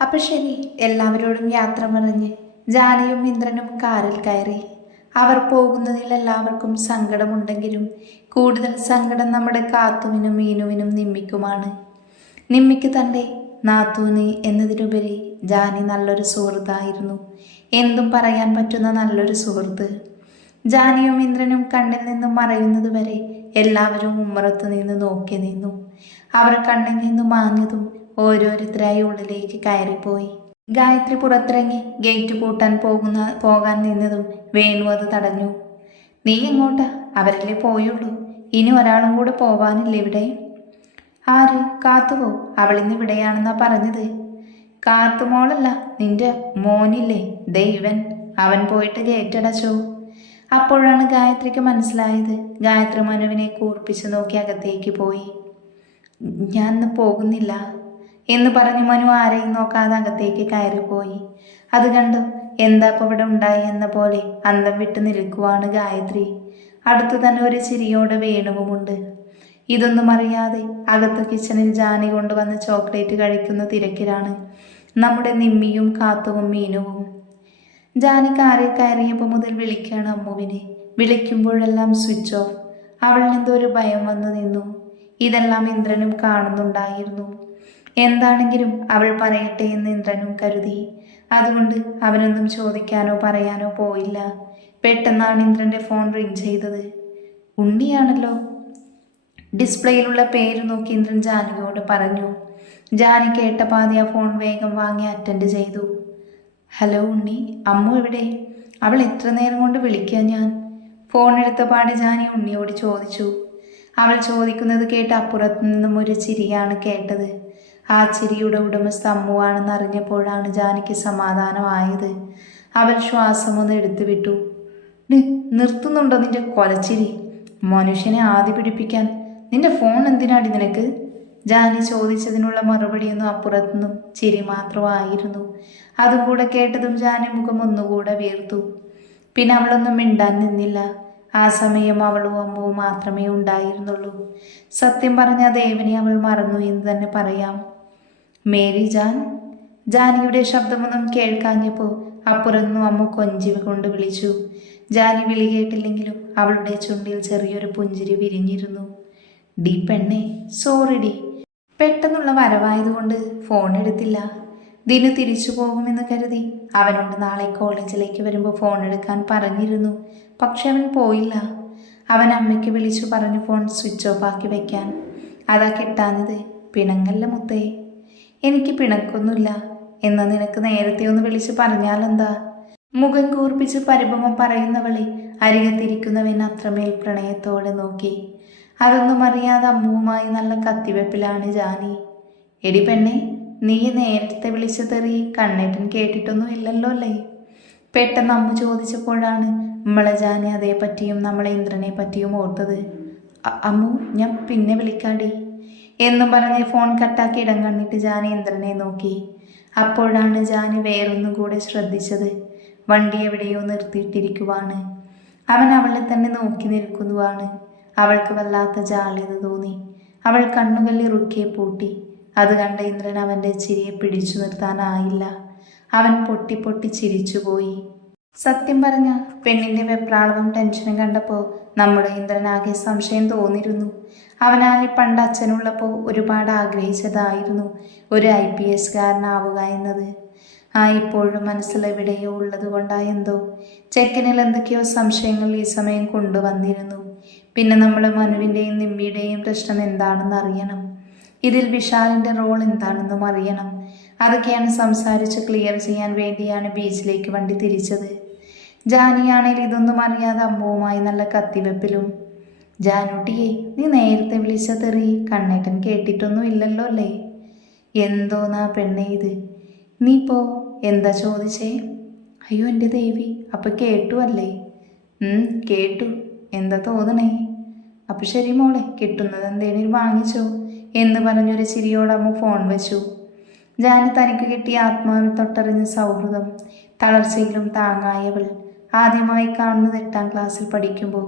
അപ്പം ശരി, എല്ലാവരോടും യാത്ര പറഞ്ഞ് ജാനയും ഇന്ദ്രനും കാറിൽ കയറി. അവർ പോകുന്നതിൽ എല്ലാവർക്കും സങ്കടമുണ്ടെങ്കിലും കൂടുതൽ സങ്കടം നമ്മുടെ കാത്തുവിനും മീനുവിനും നിമ്മിക്കുമാണ്. നിമ്മിക്ക് തൻ്റെ നാത്തൂന് എന്നതിലുപരി ജാനി നല്ലൊരു സുഹൃത്തായിരുന്നു. എന്തും പറയാൻ പറ്റുന്ന നല്ലൊരു സുഹൃത്ത്. ജാനിയും ഇന്ദ്രനും കണ്ണിൽ നിന്നും മറയുന്നത് വരെ എല്ലാവരും ഉമ്മറത്ത് നിന്ന് നോക്കി നിന്നു. അവർ കണ്ണിൽ നിന്നും മാഞ്ഞതും ഓരോരുത്തരായി ഉള്ളിലേക്ക് കയറിപ്പോയി. ഗായത്രി പുറത്തിറങ്ങി ഗേറ്റ് പൂട്ടാൻ പോകാൻ നിന്നതും വേണു അത് തടഞ്ഞു. നീ എങ്ങോട്ടാ? അവരല്ലേ പോയുള്ളൂ, ഇനി ഒരാളും കൂടെ പോവാനില്ല ഇവിടെ. ആര്? കാത്തുവോ? അവളിന്ന് ഇവിടെയാണെന്നാ പറഞ്ഞത്. കാത്തുമോളല്ല, നിന്റെ മോനില്ലേ ദൈവൻ, അവൻ പോയിട്ട് ഗേറ്റ് അടച്ചോ. അപ്പോഴാണ് ഗായത്രിക്ക് മനസ്സിലായത്. ഗായത്രി മനുവിനെ കൂർപ്പിച്ചു നോക്കി അകത്തേക്ക് പോയി. ഞാൻ ഇന്ന് പോകുന്നില്ല എന്ന് പറഞ്ഞു മനു ആരെയും നോക്കാതെ അകത്തേക്ക് കയറിപ്പോയി. അത് കണ്ടു എന്താ ഇപ്പം ഇവിടെ ഉണ്ടായി എന്ന പോലെ അന്തം വിട്ട് നിൽക്കുവാണ് ഗായത്രി. അടുത്തു തന്നെ ഒരു ചിരിയോടെ വേണുവുമുണ്ട്. ഇതൊന്നും അറിയാതെ അകത്തു കിച്ചണിൽ ജാനി കൊണ്ടുവന്ന് ചോക്ലേറ്റ് കഴിക്കുന്ന തിരക്കിലാണ് നമ്മുടെ നിമ്മിയും കാത്തുവും മീനുവും. ജാനി കാറിൽ കയറിയപ്പോൾ മുതൽ വിളിക്കുകയാണ് അമ്മുവിനെ. വിളിക്കുമ്പോഴെല്ലാം സ്വിച്ച് ഓഫ്. അവളിനെന്തോ ഒരു ഭയം വന്നു നിന്നു. ഇതെല്ലാം ഇന്ദ്രനും കാണുന്നുണ്ടായിരുന്നു. എന്താണെങ്കിലും അവൾ പറയട്ടെ എന്ന് ഇന്ദ്രനും കരുതി. അതുകൊണ്ട് അവനൊന്നും ചോദിക്കാനോ പറയാനോ പോയില്ല. പെട്ടെന്നാണ് ഇന്ദ്രൻ്റെ ഫോൺ റിങ് ചെയ്തത്. ഉണ്ണിയാണല്ലോ. ഡിസ്പ്ലേയിലുള്ള പേര് നോക്കി ഇന്ദ്രൻ ജാനിയോട് പറഞ്ഞു. ജാനി കേട്ട പാതി ആ ഫോൺ വേഗം വാങ്ങി അറ്റൻഡ് ചെയ്തു. ഹലോ ഉണ്ണി, അമ്മു എവിടെ? അവൾ എത്ര നേരം കൊണ്ട് വിളിക്കുക ഞാൻ? ഫോൺ എടുത്ത പാടെ ജാനി ഉണ്ണിയോട് ചോദിച്ചു. അവൾ ചോദിക്കുന്നത് കേട്ട് അപ്പുറത്തു നിന്നും ഒരു ചിരിയാണ് കേട്ടത്. ആ ചിരിയുടെ ഉടമസ്ഥ അമ്മുവാണെന്ന് അറിഞ്ഞപ്പോഴാണ് ജാനിക്ക് സമാധാനമായത്. അവൾ ശ്വാസമൊന്ന് എടുത്തു വിട്ടു. നിർത്തുന്നുണ്ടോ നിന്റെ കൊലച്ചിരി? മനുഷ്യനെ ആദി പിടിപ്പിക്കാൻ നിന്റെ ഫോൺ എന്തിനാടി നിനക്ക്? ജാനി ചോദിച്ചതിനുള്ള മറുപടിയൊന്നും അപ്പുറത്തുനിന്നും ചിരി മാത്രമായിരുന്നു. അതും കൂടെ കേട്ടതും ജാനി മുഖം ഒന്നുകൂടെ വീർത്തു. പിന്നെ അവളൊന്നും മിണ്ടാൻ നിന്നില്ല. ആ സമയം അവളും അമ്മുവും മാത്രമേ ഉണ്ടായിരുന്നുള്ളൂ. സത്യം പറഞ്ഞ ദേവനെ അവൾ മറന്നു എന്ന് തന്നെ പറയാം. മേരി ജാൻ. ജാനിയുടെ ശബ്ദമൊന്നും കേൾക്കാഞ്ഞപ്പോൾ അപ്പുറന്നു അമ്മു കൊഞ്ചി കൊണ്ട് വിളിച്ചു. ജാനി വിളി കേട്ടില്ലെങ്കിലും അവളുടെ ചുണ്ടിൽ ചെറിയൊരു പുഞ്ചിരി വിരിഞ്ഞിരുന്നു. ഡി പെണ്ണെ, സോറി ഡി. പെട്ടെന്നുള്ള വരവായതുകൊണ്ട് ഫോൺ എടുത്തില്ല. ദിനു തിരിച്ചു പോകുമെന്ന് കരുതി അവനോട് നാളെ കോളേജിലേക്ക് വരുമ്പോൾ ഫോൺ എടുക്കാൻ പറഞ്ഞിരുന്നു. പക്ഷെ അവൻ പോയില്ല. അവൻ അമ്മയ്ക്ക് വിളിച്ചു പറഞ്ഞു ഫോൺ സ്വിച്ച് ഓഫ് ആക്കി വെക്കാൻ. അതാ കിട്ടാഞ്ഞത്. പിണങ്ങല്ല മുത്തേ. എനിക്ക് പിണക്കൊന്നുമില്ല. എന്നാ നിനക്ക് നേരത്തെ ഒന്ന് വിളിച്ച് പറഞ്ഞാലെന്താ? മുഖം കൂർപ്പിച്ച് പരിഭവം പറയുന്നവളെ അരികത്തിരിക്കുന്നവൻ അത്രമേൽ പ്രണയത്തോടെ നോക്കി. അതൊന്നും അറിയാതെ അമ്മുവുമായി നല്ല കത്തിവെപ്പിലാണ് ജാനി. എടി പെണ്ണെ, നീ നേരത്തെ വിളിച്ച തെറി കണ്ണേട്ടൻ കേട്ടിട്ടൊന്നും ഇല്ലല്ലോ അല്ലേ? പെട്ടെന്ന് അമ്മു ചോദിച്ചപ്പോഴാണ് നമ്മളെ ജാനി അതേ പറ്റിയും നമ്മളെ ഇന്ദ്രനെ പറ്റിയും ഓർത്തത്. അമ്മു, ഞാൻ പിന്നെ വിളിക്കാടി എന്നും പറഞ്ഞ് ഫോൺ കട്ടാക്കി ഇടം കണ്ണിട്ട് ജാനി ഇന്ദ്രനെ നോക്കി. അപ്പോഴാണ് ജാനി വേറൊന്നും കൂടെ ശ്രദ്ധിച്ചത്. വണ്ടി എവിടെയോ നിർത്തിയിട്ടിരിക്കുവാണ്. അവൻ അവളെ തന്നെ നോക്കി നിൽക്കുന്നുവാണ്. അവൾക്ക് വല്ലാത്ത ജാള്യത തോന്നി. അവൾ കണ്ണുകൾ ഇറുക്കെ പൂട്ടി. അത് കണ്ട ഇന്ദ്രൻ അവൻ്റെ ചിരിയെ പിടിച്ചു നിർത്താനായില്ല. അവൻ പൊട്ടി പൊട്ടി ചിരിച്ചുപോയി. സത്യം പറഞ്ഞ പെണ്ണിൻ്റെ വെപ്രാളവും ടെൻഷനും കണ്ടപ്പോൾ നമ്മുടെ ഇന്ദ്രനാകെ സംശയം തോന്നിയിരുന്നു. അവനാകെ പണ്ട് അച്ഛനുള്ളപ്പോൾ ഒരുപാട് ആഗ്രഹിച്ചതായിരുന്നു ഒരു IPS കാരനാവുക എന്നത്. ഇപ്പോഴും മനസ്സിലെവിടെയോ ഉള്ളത് കൊണ്ടായെന്തോ ചെക്കനിൽ എന്തൊക്കെയോ സംശയങ്ങൾ ഈ സമയം കൊണ്ടുവന്നിരുന്നു. പിന്നെ നമ്മളെ മനുവിൻ്റെയും നിമ്മിയുടെയും പ്രശ്നം എന്താണെന്ന് അറിയണം. ഇതിൽ വിശാലിൻ്റെ റോൾ എന്താണെന്നും അറിയണം. അതൊക്കെയാണ് സംസാരിച്ച് ക്ലിയർ ചെയ്യാൻ വേണ്ടിയാണ് ബീച്ചിലേക്ക് വണ്ടി തിരിച്ചത്. ജാനിയാണെങ്കിൽ ഇതൊന്നും അറിയാതെ അമ്മുവുമായി നല്ല കത്തിവെപ്പിലും. ജാനുട്ടിയെ, നീ നേരത്തെ വിളിച്ച തെറി കണ്ണേട്ടൻ കേട്ടിട്ടൊന്നും ഇല്ലല്ലോ അല്ലേ? എന്തോന്നാ പെണ്ണേ ഇത്? നീ പോ. എന്താ ചോദിച്ചേ? അയ്യോ എൻ്റെ ദേവി, അപ്പം കേട്ടു അല്ലേ? കേട്ടു. എന്താ തോന്നണേ? അപ്പം ശരി മോളെ, കിട്ടുന്നത് എന്തേലും വാങ്ങിച്ചോ എന്ന് പറഞ്ഞൊരു ചിരിയോടമ്മ ഫോൺ വെച്ചു. ജാനി തനിക്ക് കിട്ടിയ ആത്മാവിൽ തൊട്ടറിഞ്ഞ സൗഹൃദം, തളർച്ചയിലും താങ്ങായവൾ. ആദ്യമായി കാണുന്നത് 8ാം ക്ലാസ്സിൽ പഠിക്കുമ്പോൾ.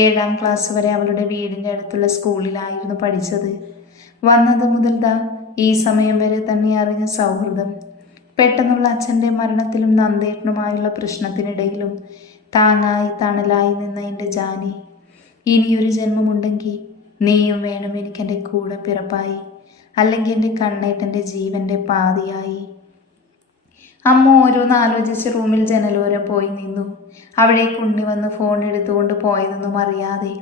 7ാം ക്ലാസ് വരെ അവളുടെ വീടിൻ്റെ അടുത്തുള്ള സ്കൂളിലായിരുന്നു പഠിച്ചത്. വന്നത് മുതൽ ഈ സമയം വരെ തന്നെ അറിഞ്ഞ സൗഹൃദം. പെട്ടെന്നുള്ള അച്ഛൻ്റെ മരണത്തിലും നന്ദേട്ടനുമായുള്ള പ്രശ്നത്തിനിടയിലും താങ്ങായി തണലായി നിന്ന എൻ്റെ ജാനി, ഇനിയൊരു ജന്മമുണ്ടെങ്കിൽ നീയും വേണം എനിക്കെൻ്റെ കൂടെ പിറപ്പായി, അല്ലെങ്കിൽ എൻ്റെ കണ്ണേട്ടൻ്റെ ജീവൻ്റെ പാതിയായി. അമ്മ ഓരോന്ന് ആലോചിച്ച് റൂമിൽ ജനലോരം പോയി നിന്നു. അവിടേക്ക് ഉണ്ണി വന്ന് ഫോൺ എടുത്തുകൊണ്ട് പോയതൊന്നും അറിയാതെ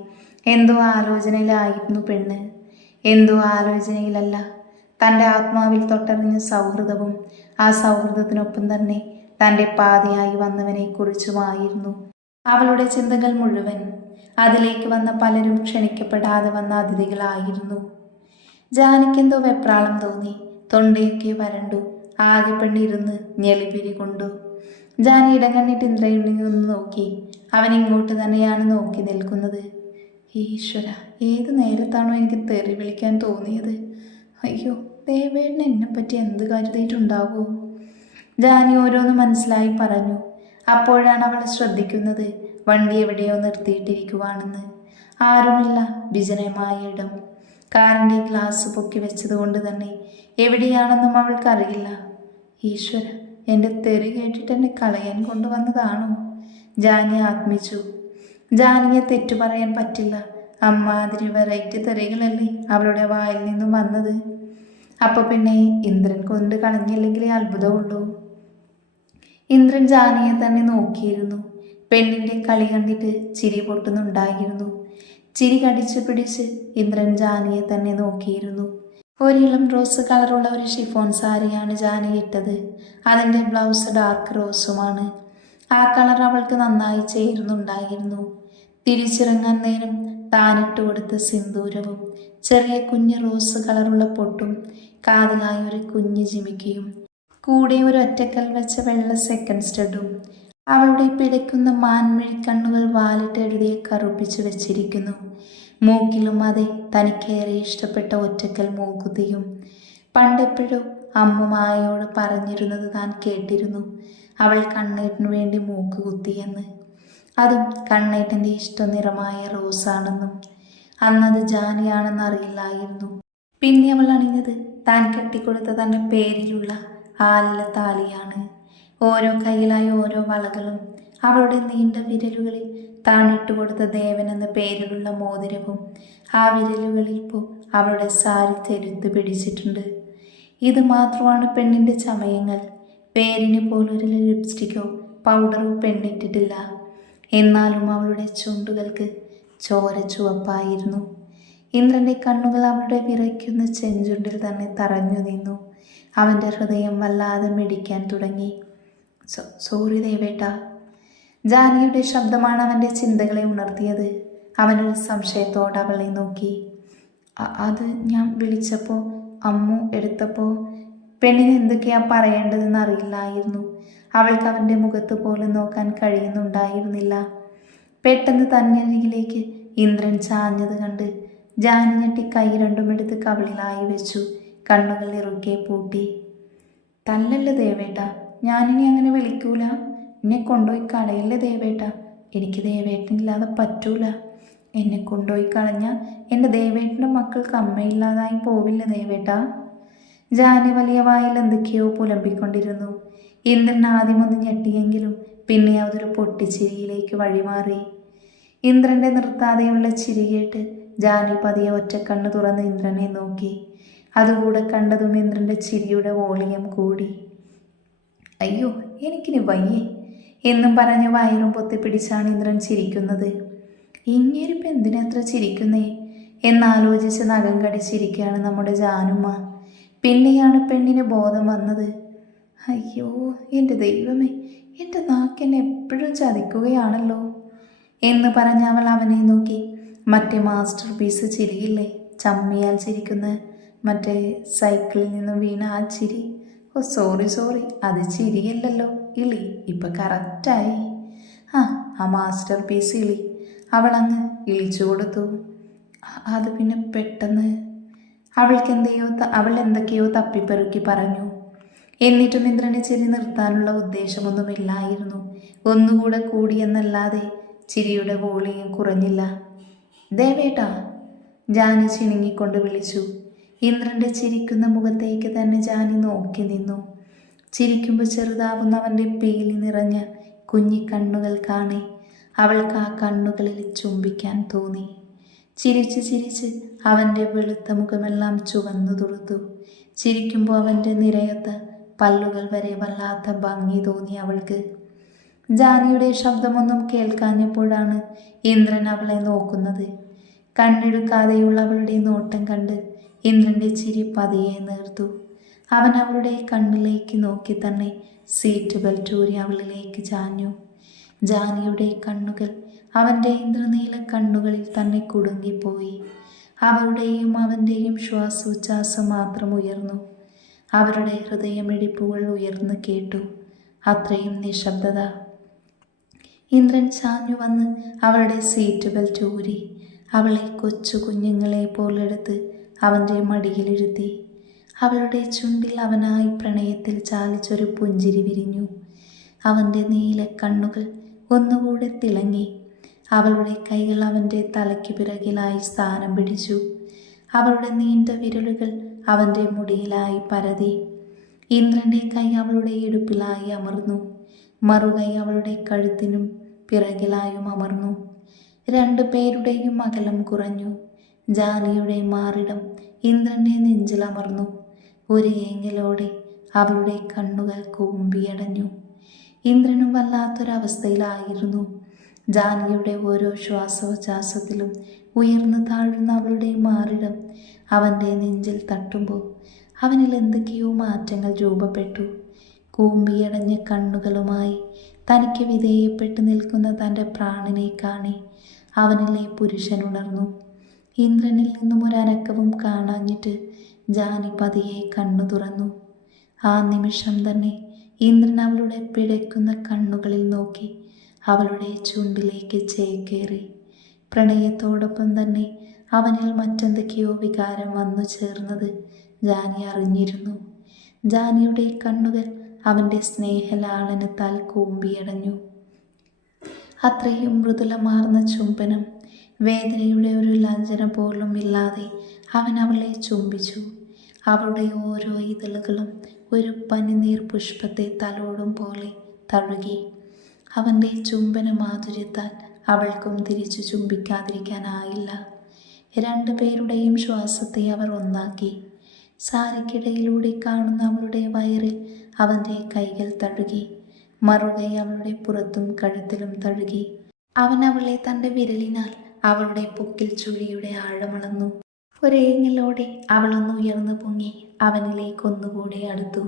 എന്തോ ആലോചനയിലായിരുന്നു പെണ്ണ്. എന്തോ ആലോചനയിലല്ല, തൻ്റെ ആത്മാവിൽ തൊട്ടറിഞ്ഞ സൗഹൃദവും ആ സൗഹൃദത്തിനൊപ്പം തന്നെ തൻ്റെ പാതിയായി വന്നവനെക്കുറിച്ചുമായിരുന്നു അവളുടെ ചിന്തകൾ മുഴുവൻ. അതിലേക്ക് വന്ന പലരും ക്ഷണിക്കപ്പെടാതെ വന്ന അതിഥികളായിരുന്നു. ജാനിക്കെന്തോ വെപ്രാളം തോന്നി. തൊണ്ടയൊക്കെ വരണ്ടു. ആകെ പെണ്ണിരുന്ന് ഞെളിപിരി കൊണ്ടു. ജാനി ഇടം കണ്ണിട്ട് ഇന്ദ്രനെ ഒന്ന് നോക്കി. അവൻ ഇങ്ങോട്ട് തന്നെയാണ് നോക്കി നിൽക്കുന്നത്. ഈശ്വര, ഏത് നേരത്താണോ എനിക്ക് തെറി വിളിക്കാൻ തോന്നിയത്? അയ്യോ, ദേവേട്ടൻ എന്നെപ്പറ്റി എന്ത് കരുതിയിട്ടുണ്ടാവോ? ജാനി ഓരോന്ന് മനസ്സിലായി പറഞ്ഞു. അപ്പോഴാണ് അവൾ ശ്രദ്ധിക്കുന്നത് വണ്ടി എവിടെയോ നിർത്തിയിട്ടിരിക്കുവാണെന്ന്. ആരുമില്ല, വിജനമായ ഇടം. കാറിൻ്റെ ഗ്ലാസ് പൊക്കി വെച്ചതുകൊണ്ട് തന്നെ എവിടെയാണെന്നും അവൾക്കറിയില്ല. ഈശ്വര, എൻ്റെ തെറി കേട്ടിട്ട് എന്നെ കളയാൻ കൊണ്ടുവന്നതാണോ? ജാനി ആത്മിച്ചു. ജാനിയെ തെറ്റു പറയാൻ പറ്റില്ല. അമ്മാതിരി വെറൈറ്റി തെറികളല്ലേ അവളുടെ വായിൽ നിന്നും വന്നത്. അപ്പോൾ പിന്നെ ഇന്ദ്രൻ കൊണ്ട് കളഞ്ഞില്ലെങ്കിൽ അത്ഭുതമുള്ളൂ. ഇന്ദ്രൻ ജാനിയെ തന്നെ നോക്കിയിരുന്നു. പെണ്ണിൻ്റെ കളി കണ്ടിട്ട് ചിരി പൊട്ടുന്നുണ്ടായിരുന്നു. ചിരി കടിച്ചു പിടിച്ച് ഇന്ദ്രൻ ജാനിയെ തന്നെ നോക്കിയിരുന്നു. ഒരിളം റോസ് കളറുള്ള ഒരു ഷിഫോൺ സാരിയാണ് ജാനി ഇട്ടത്. അതിൻ്റെ ബ്ലൗസ് ഡാർക്ക് റോസുമാണ്. ആ കളർ അവൾക്ക് നന്നായി ചേരുന്നുണ്ടായിരുന്നു. തിരിച്ചിറങ്ങാൻ നേരം താനിട്ട് കൊടുത്ത സിന്ദൂരവും ചെറിയ കുഞ്ഞ് റോസ് കളറുള്ള പൊട്ടും കാതിലായി ഒരു കുഞ്ഞ് ജിമിക്കയും കൂടെ ഒരു ഒറ്റക്കൽ വെച്ച വെള്ള സെക്കൻഡ് സ്റ്റഡും അവളുടെ പിടയ്ക്കുന്ന മാൻമിഴിക്കണ്ണുകൾ വാലിട്ട് എഴുതിയെ കറുപ്പിച്ചു വെച്ചിരിക്കുന്നു. മൂക്കിലും അതെ തനിക്കേറെ ഇഷ്ടപ്പെട്ട ഒറ്റക്കൽ മൂക്കുത്തിയും. പണ്ടെപ്പോഴും അമ്മുമായോട് പറഞ്ഞിരുന്നത് താൻ കേട്ടിരുന്നു. അവൾ കണ്ണേട്ടിനു വേണ്ടി മൂക്ക് കുത്തിയെന്ന്. അതും കണ്ണേട്ടൻ്റെ ഇഷ്ടനിറമായ റോസാണെന്നും. അന്നത് ജാനിയാണെന്ന് അറിയില്ലായിരുന്നു. പിന്നെ അവൾ അണിഞ്ഞത് താൻ കെട്ടിക്കൊടുത്ത തൻ്റെ പേരിലുള്ള ആലില താലിയാണ്. ഓരോ കയ്യിലായി ഓരോ വളകളും അവളുടെ നീണ്ട വിരലുകളിൽ താൻ ഇട്ടുകൊടുത്ത ദേവൻ എന്ന പേരിലുള്ള മോതിരവും ആ വിരലുകളിൽ ഇപ്പോൾ അവളുടെ സാരി തെരുത്ത് പിടിച്ചിട്ടുണ്ട്. ഇത് മാത്രമാണ് പെണ്ണിൻ്റെ ചമയങ്ങൾ. പേരിന് പോലൊരു ലിപ്സ്റ്റിക്കോ പൗഡറോ പെണ്ണിട്ടിട്ടില്ല. എന്നാലും അവളുടെ ചുണ്ടുകൾക്ക് ചോര ചുവപ്പായിരുന്നു. ഇന്ദ്രൻ്റെ കണ്ണുകൾ അവളുടെ വിറയ്ക്കുന്ന ചെഞ്ചുണ്ടിൽ തന്നെ തറഞ്ഞു നിന്നു. അവൻ്റെ ഹൃദയം വല്ലാതെ മിടിക്കാൻ തുടങ്ങി. സോറി ദേവേട്ട. ജാനിയുടെ ശബ്ദമാണ് അവൻ്റെ ചിന്തകളെ ഉണർത്തിയത്. അവനൊരു സംശയത്തോടെ അവളെ നോക്കി. അത് ഞാൻ വിളിച്ചപ്പോൾ അമ്മു എടുത്തപ്പോൾ പെണ്ണിന് എന്തൊക്കെയാ പറയേണ്ടതെന്ന് അറിയില്ലായിരുന്നു. അവൾക്ക് അവൻ്റെ മുഖത്ത് പോലും നോക്കാൻ കഴിയുന്നുണ്ടായിരുന്നില്ല. പെട്ടെന്ന് തന്നരികിലേക്ക് ഇന്ദ്രൻ ചാഞ്ഞത് കണ്ട് ജാനി ഞെട്ടി കൈ രണ്ടും എടുത്ത് കവിളിലായി വെച്ചു. കണ്ണുകൾ ഇറുക്കെ പൂട്ടി. തല്ലല്ലേ ദേവേട്ട, ഞാനിനി അങ്ങനെ വിളിക്കൂല. എന്നെ കൊണ്ടുപോയി കളയല്ലേ ദേവേട്ട. എനിക്ക് ദേവേട്ടനില്ലാതെ പറ്റൂല. എന്നെ കൊണ്ടുപോയി കളഞ്ഞാൽ എൻ്റെ ദേവേട്ടൻ്റെ മക്കൾക്ക് അമ്മയില്ലാതായി പോവില്ല ദേവേട്ട. ജാനി വലിയ വായിൽ എന്തൊക്കെയോ പുലമ്പിക്കൊണ്ടിരുന്നു. ഇന്ദ്രൻ ആദ്യമൊന്ന് ഞെട്ടിയെങ്കിലും പിന്നെ അതൊരു പൊട്ടിച്ചിരിയിലേക്ക് വഴിമാറി. ഇന്ദ്രൻ്റെ നിർത്താതെയുള്ള ചിരി കേട്ട് ജാനി പതിയെ ഒറ്റക്കണ്ണ് തുറന്ന് ഇന്ദ്രനെ നോക്കി. അതുകൂടെ കണ്ടതും ഇന്ദ്രൻ്റെ ചിരിയുടെ വോളിയം കൂടി. അയ്യോ, എനിക്കിനി വയ്യേ എന്നും പറഞ്ഞ് വയറും പൊത്തിപ്പിടിച്ചാണ് ഇന്ദ്രൻ ചിരിക്കുന്നത്. ഇങ്ങേരിപ്പം എന്തിനത്ര ചിരിക്കുന്നേ എന്നാലോചിച്ച് നഖം കടിച്ചിരിക്കുകയാണ് നമ്മുടെ ജാനുമ്മ. പിന്നെയാണ് പെണ്ണിന് ബോധം വന്നത്. അയ്യോ എൻ്റെ ദൈവമേ, എൻ്റെ നാക്കെന്നെ എപ്പോഴും ചതിക്കുകയാണല്ലോ എന്ന് പറഞ്ഞ് അവൾ അവനെ നോക്കി. മറ്റേ മാസ്റ്റർ പീസ് ചിരിയില്ലേ, ചമ്മിയാൽ ചിരിക്കുന്ന, മറ്റേ സൈക്കിളിൽ നിന്നും വീണ ആ ചിരി. ഓ സോറി, അത് ചിരിയല്ലല്ലോ, ഇളി. ഇപ്പം കറക്റ്റായി. ആ മാസ്റ്റർ പീസ് ഇളി അവളങ്ങ് ഇളിച്ചു കൊടുത്തു. അത് പിന്നെ പെട്ടെന്ന് അവൾ എന്തൊക്കെയോ തപ്പിപ്പെറുക്കി പറഞ്ഞു. എന്നിട്ടും ഇന്ദ്രനെ ചിരി നിർത്താനുള്ള ഉദ്ദേശമൊന്നുമില്ലായിരുന്നു. ഒന്നുകൂടെ കൂടിയെന്നല്ലാതെ ചിരിയുടെ വോളിയം കുറഞ്ഞില്ല. ദേവേട്ടാ, ജാനി ചിണുങ്ങിക്കൊണ്ട് വിളിച്ചു. ഇന്ദ്രൻ്റെ ചിരിക്കുന്ന മുഖത്തേക്ക് തന്നെ ജാനി നോക്കി നിന്നു. ചിരിക്കുമ്പോൾ ചെറുതാവുന്ന അവൻ്റെ പീലി നിറഞ്ഞ കുഞ്ഞിക്കണ്ണുകൾ കാണി അവൾക്ക് ആ കണ്ണുകളിൽ ചുംബിക്കാൻ തോന്നി. ചിരിച്ച് ചിരിച്ച് അവൻ്റെ വെളുത്ത മുഖമെല്ലാം ചുവന്നു തുറുത്തു. ചിരിക്കുമ്പോൾ അവൻ്റെ നിരയത്ത പല്ലുകൾ വരെ വല്ലാത്ത ഭംഗി തോന്നി അവൾക്ക്. ജാനിയുടെ ശബ്ദമൊന്നും കേൾക്കാഞ്ഞപ്പോഴാണ് ഇന്ദ്രൻ അവളെ നോക്കുന്നത്. കണ്ണെടുക്കാതെയുള്ള അവളുടെ നോട്ടം കണ്ട് ഇന്ദ്രൻ്റെ ചിരി പതിയെ നേർത്തു. അവൻ അവളുടെ കണ്ണിലേക്ക് നോക്കി തന്നെ സീറ്റ് ബെൽറ്റ് ഊരി അവളിലേക്ക് ചാഞ്ഞു. ജാനിയുടെ കണ്ണുകൾ അവൻ്റെ ഇന്ദ്രനീല കണ്ണുകളിൽ തന്നെ കുടുങ്ങിപ്പോയി. അവളുടെയും അവൻ്റെയും ശ്വാസോച്ഛ്വാസം മാത്രം ഉയർന്നു. അവരുടെ ഹൃദയമിടിപ്പുകൾ ഉയർന്നു കേട്ടു. അത്രയും നിശബ്ദത. ഇന്ദ്രൻ ചാഞ്ഞു വന്ന് അവളുടെ സീറ്റ് ബെൽറ്റ് ഊരി അവളെ കൊച്ചു കുഞ്ഞുങ്ങളെ പോലെടുത്ത് അവൻ്റെ മടിയിലിരുത്തി. അവളുടെ ചുണ്ടിൽ അവനായി പ്രണയത്തിൽ ചാലിച്ചൊരു പുഞ്ചിരി വിരിഞ്ഞു. അവൻ്റെ നീല കണ്ണുകൾ ഒന്നുകൂടെ തിളങ്ങി. അവളുടെ കൈകൾ അവൻ്റെ തലയ്ക്ക് പിറകിലായി സ്ഥാനം പിടിച്ചു. അവളുടെ നീണ്ട വിരലുകൾ അവൻ്റെ മുടിയിലായി പരതി. ഇന്ദ്രൻ്റെ കൈ അവളുടെ ഇടുപ്പിലായി അമർന്നു. മറുകൈ അവളുടെ കഴുത്തിനും പിറകിലായും അമർന്നു. രണ്ടുപേരുടെയും അകലം കുറഞ്ഞു. ജാനിയുടെ മാറിടം ഇന്ദ്രൻ്റെ നെഞ്ചിലമർന്നു. ഒരു ഏങ്ങലോടെ അവളുടെ കണ്ണുകൾ കൂമ്പിയടഞ്ഞു. ഇന്ദ്രനും വല്ലാത്തൊരവസ്ഥയിലായിരുന്നു. ജാനിയുടെ ഓരോ ശ്വാസോച്ഛ്വാസത്തിലും ഉയർന്നു താഴുന്ന അവളുടെ മാറിടം അവൻ്റെ നെഞ്ചിൽ തട്ടുമ്പോൾ അവനിൽ എന്തൊക്കെയോ മാറ്റങ്ങൾ രൂപപ്പെട്ടു. കൂമ്പിയടഞ്ഞ കണ്ണുകളുമായി തനിക്ക് വിധേയപ്പെട്ട് നിൽക്കുന്ന തൻ്റെ പ്രാണനെ കാണി അവനിലെ പുരുഷൻ ഉണർന്നു. ഇന്ദ്രനിൽ നിന്നും ഒരനക്കവും കാണാഞ്ഞിട്ട് ജാനി പതിയെ കണ്ണു തുറന്നു. ആ നിമിഷം തന്നെ ഇന്ദ്രൻ അവളുടെ പിടയ്ക്കുന്ന കണ്ണുകളിൽ നോക്കി അവളുടെ ചുണ്ടിലേക്ക് ചേക്കേറി. പ്രണയത്തോടൊപ്പം തന്നെ അവനിൽ മറ്റെന്തൊക്കെയോ വികാരം വന്നു ചേർന്നത് ജാനി അറിഞ്ഞിരുന്നു. ജാനിയുടെ കണ്ണുകൾ അവൻ്റെ സ്നേഹലാളനത്താൽ കൂമ്പിയടഞ്ഞു. അത്രയും മൃദുലമാർന്ന ചുംബനം, വേദനയുടെ ഒരു ലാഞ്ചന പോലും ഇല്ലാതെ അവൻ അവളെ ചുംബിച്ചു. അവളുടെ ഓരോ ഇതളുകളും ഒരു പനിനീർ പുഷ്പത്തെ തലോടും പോലെ തഴുകി. അവൻ്റെ ചുംബന മാധുര്യത്താൽ അവൾക്കും തിരിച്ചു ചുംബിക്കാതിരിക്കാനായില്ല. രണ്ടുപേരുടെയും ശ്വാസത്തെ അവർ ഒന്നാക്കി. സാരിക്കിടയിലൂടെ കാണുന്ന അവളുടെ വയറിൽ അവൻ്റെ കൈകൾ തഴുകി. മറുകൈ അവളുടെ പുറത്തും കഴുത്തിലും തഴുകി. അവൻ അവളെ തൻ്റെ വിരലിനാൽ അവളുടെ പൊക്കിൽ ചുഴിയുടെ ആഴമളന്നു. ഒരേങ്ങലോടെ അവളൊന്ന് ഉയർന്നു പൊങ്ങി അവനിലേക്കൊന്നുകൂടെ അടുത്തു.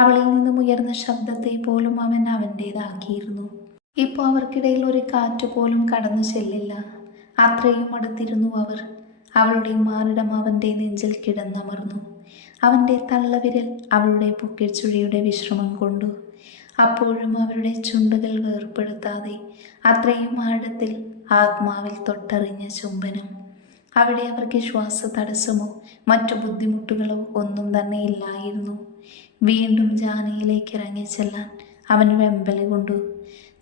അവളിൽ നിന്നും ഉയർന്ന ശബ്ദത്തെ പോലും അവൻ അവൻ്റേതാക്കിയിരുന്നു. ഇപ്പോൾ അവർക്കിടയിൽ ഒരു കാറ്റ് പോലും കടന്നു ചെല്ലില്ല. അത്രയും അടുത്തിരുന്നു അവർ. അവളുടെ മാറിടം അവൻ്റെ നെഞ്ചിൽ കിടന്നമർന്നു. അവൻ്റെ തള്ളവിരൽ അവളുടെ പൊക്കിൽ ചുഴിയുടെ വിശ്രമം കൊണ്ടു. അപ്പോഴും അവരുടെ ചുണ്ടുകൾ വേർപ്പെടുത്താതെ അത്രയും ആഴത്തിൽ ആത്മാവിൽ തൊട്ടറിഞ്ഞ ചുംബനം. അവിടെ അവർക്ക് ശ്വാസ തടസ്സമോ മറ്റു ബുദ്ധിമുട്ടുകളോ ഒന്നും തന്നെ ഇല്ലായിരുന്നു. വീണ്ടും ജാനിയിലേക്ക് ഇറങ്ങിച്ചെല്ലാൻ അവൻ വെമ്പല് കൊണ്ടു.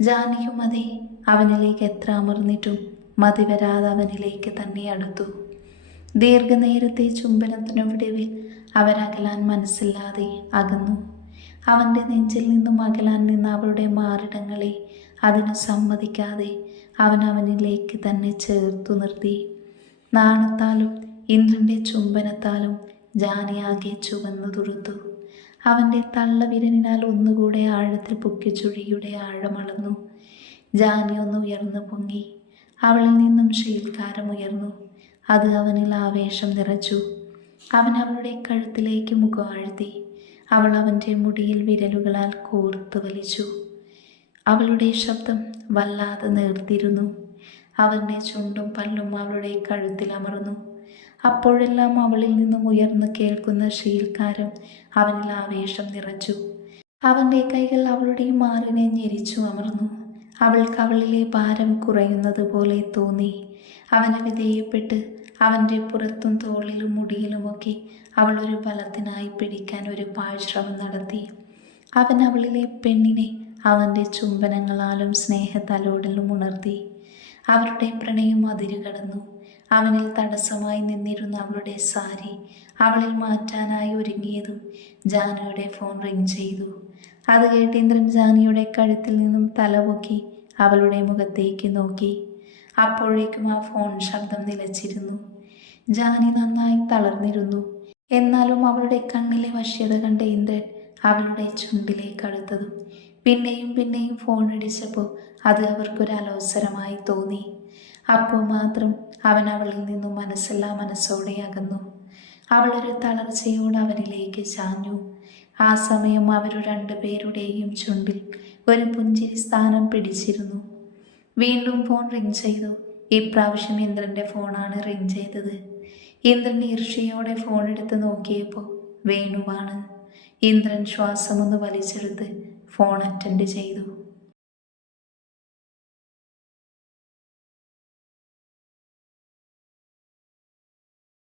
ജാനിയും അതെ, അവനിലേക്ക് എത്ര അമർന്നിട്ടും മതി വരാതെ അവനിലേക്ക് തന്നെ അടുത്തു. ദീർഘനേരത്തെ ചുംബനത്തിനൊടുവിൽ അവരകലാൻ മനസ്സില്ലാതെ അകന്നു. അവൻ്റെ നെഞ്ചിൽ നിന്നും അകലാൻ നിന്ന അവളുടെ മാറിടങ്ങളെ അതിനു സമ്മതിക്കാതെ അവൻ അവനിലേക്ക് തന്നെ ചേർത്തു നിർത്തി. നാണത്താലും ഇന്ദ്രൻ്റെ ചുംബനത്താലും ജാനിയാകെ ചുവന്നു തുറുത്തു. അവൻ്റെ തള്ളവിരലിനാൽ ഒന്നുകൂടെ ആഴത്തിൽ പൊക്കിച്ചുഴിയുടെ ആഴമളന്നു. ജാനി ഒന്ന് ഉയർന്നു പൊങ്ങി. അവളിൽ നിന്നും ശീൽക്കാരമുയർന്നു. അത് അവനിൽ ആവേശം നിറച്ചു. അവൻ അവളുടെ കഴുത്തിലേക്ക് മുഖം ആഴ്ത്തി. അവൾ അവൻ്റെ മുടിയിൽ വിരലുകളാൽ കോർത്തു വലിച്ചു. അവളുടെ ശബ്ദം വല്ലാതെ നേർത്തിരുന്നു. അവൻ്റെ ചുണ്ടും പല്ലും അവളുടെ കഴുത്തിൽ അമർന്നു. അപ്പോഴെല്ലാം അവളിൽ നിന്നും ഉയർന്നു കേൾക്കുന്ന ശീൽക്കാരം അവനിൽ ആവേശം നിറച്ചു. അവൻ്റെ കൈകൾ അവളുടെ മാറിനെ ഞെരിച്ചു അമർന്നു. അവൾക്ക് അവളിലെ ഭാരം കുറയുന്നത് പോലെ തോന്നി. അവന് വിധേയപ്പെട്ട് അവൻ്റെ പുറത്തും തോളിലും മുടിയിലുമൊക്കെ അവൾ ഒരു ബലത്തിനായി പിടിക്കാൻ ഒരു പാഴ്ശ്രമം നടത്തി. അവൻ അവളിലെ പെണ്ണിനെ അവൻ്റെ ചുംബനങ്ങളാലും സ്നേഹത്തലോടലും ഉണർത്തി. അവരുടെ പ്രണയം അതിരുകടന്നു. അവനിൽ തടസ്സമായി നിന്നിരുന്ന അവളുടെ സാരി അവളിൽ മാറ്റാനായി ഒരുങ്ങിയതും ജാനുയുടെ ഫോൺ റിങ് ചെയ്തു. അത് കേട്ട് ഇന്ദ്രൻ ജാനിയുടെ കഴുത്തിൽ നിന്നും തലപൊക്കി അവളുടെ മുഖത്തേക്ക് നോക്കി. അപ്പോഴേക്കും ആ ഫോൺ ശബ്ദം നിലച്ചിരുന്നു. ജാനി നന്നായി തളർന്നിരുന്നു. എന്നാലും അവളുടെ കണ്ണിലെ വശ്യത കണ്ട ഇന്ദ്രൻ അവളുടെ ചുണ്ടിലേക്ക് അടുത്തതും പിന്നെയും പിന്നെയും ഫോൺ അടിച്ചപ്പോൾ അത് അവർക്കൊരലോസരമായി തോന്നി. അപ്പോൾ മാത്രം അവൻ അവളിൽ നിന്നും മനസ്സെല്ലാ മനസ്സോടെ അകന്നു. അവളൊരു തളർച്ചയോട് അവനിലേക്ക് ചാഞ്ഞു. ആ സമയം അവരു രണ്ടുപേരുടെയും ചുണ്ടിൽ ഒരു പുഞ്ചിരി സ്ഥാനം പിടിച്ചിരുന്നു. വീണ്ടും ഫോൺ റിങ് ചെയ്തു. ഇപ്രാവശ്യം ഇന്ദ്രൻ്റെ ഫോണാണ് റിങ് ചെയ്തത്. ഇന്ദ്രൻ ഈർഷ്യയോടെ ഫോൺ എടുത്ത് നോക്കിയപ്പോൾ വേണുവാണ്. ഇന്ദ്രൻ ശ്വാസമൊന്ന് വലിച്ചെടുത്ത് ഫോൺ അറ്റൻഡ് ചെയ്തു.